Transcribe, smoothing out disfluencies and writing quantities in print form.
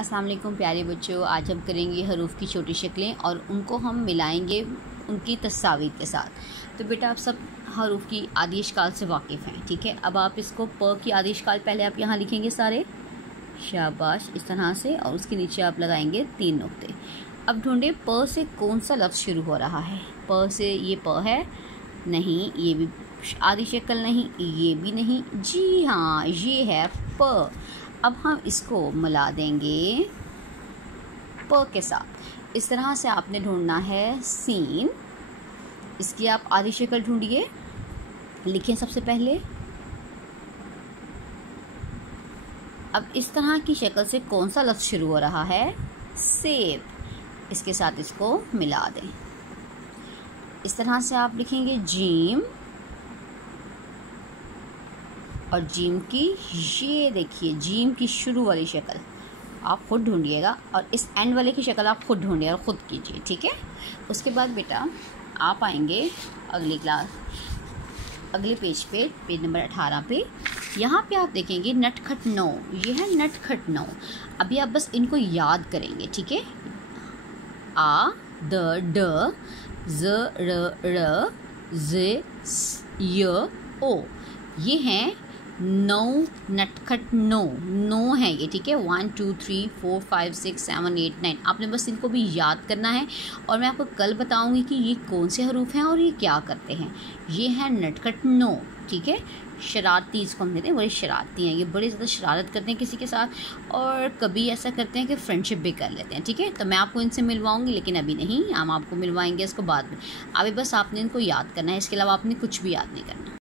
अस्सलाम वालेकुम प्यारे बच्चों, आज हम करेंगे हरूफ की छोटी शक्लें और उनको हम मिलाएंगे उनकी तस्वीर के साथ। तो बेटा आप सब हरूफ की आदि अशकाल से वाकिफ़ हैं, ठीक है। अब आप इसको प की आदि अशकाल पहले आप यहाँ लिखेंगे सारे, शाबाश, इस तरह से, और उसके नीचे आप लगाएंगे 3 नुक्ते। अब ढूंढे प से कौन सा लफ्ज़ शुरू हो रहा है। प से ये प है नहीं, ये भी आदि शक्ल नहीं, ये भी नहीं, जी हाँ ये है प। अब हम इसको मिला देंगे प के साथ। इस तरह से आपने ढूंढना है सीन। इसकी आप आदि शक्ल ढूंढिए, लिखें सबसे पहले। अब इस तरह की शक्ल से कौन सा लफ्ज़ शुरू हो रहा है, सेब। इसके साथ इसको मिला दें। इस तरह से आप लिखेंगे जीम, और जीम की ये देखिए जीम की शुरू वाली शक्ल आप खुद ढूंढिएगा, और इस एंड वाले की शक्ल आप खुद ढूंढिए और ख़ुद कीजिए, ठीक है। उसके बाद बेटा आप आएंगे अगले पेज पे, पेज नंबर 18 पे। यहाँ पे आप देखेंगे नटखट 9, ये है नटखट 9। अभी आप बस इनको याद करेंगे, ठीक है। आ द ड ज र र ज स य ओ, ये हैं 9 नटखट 9 है ये, ठीक है। 1 2 3 4 5 6 7 8 9। आपने बस इनको भी याद करना है, और मैं आपको कल बताऊंगी कि ये कौन से हरूफ हैं और ये क्या करते हैं। ये है नटखट 9, ठीक है। शरारती इसको हम कहते हैं, बड़े शरारती हैं ये, बड़े ज़्यादा शरारत करते हैं किसी के साथ, और कभी ऐसा करते हैं कि फ्रेंडशिप भी कर लेते हैं, ठीक है। तो मैं आपको इनसे मिलवाऊंगी, लेकिन अभी नहीं, हम आपको मिलवाएंगे इसको बाद में। अभी बस आपने इनको याद करना है, इसके अलावा आपने कुछ भी याद नहीं करना।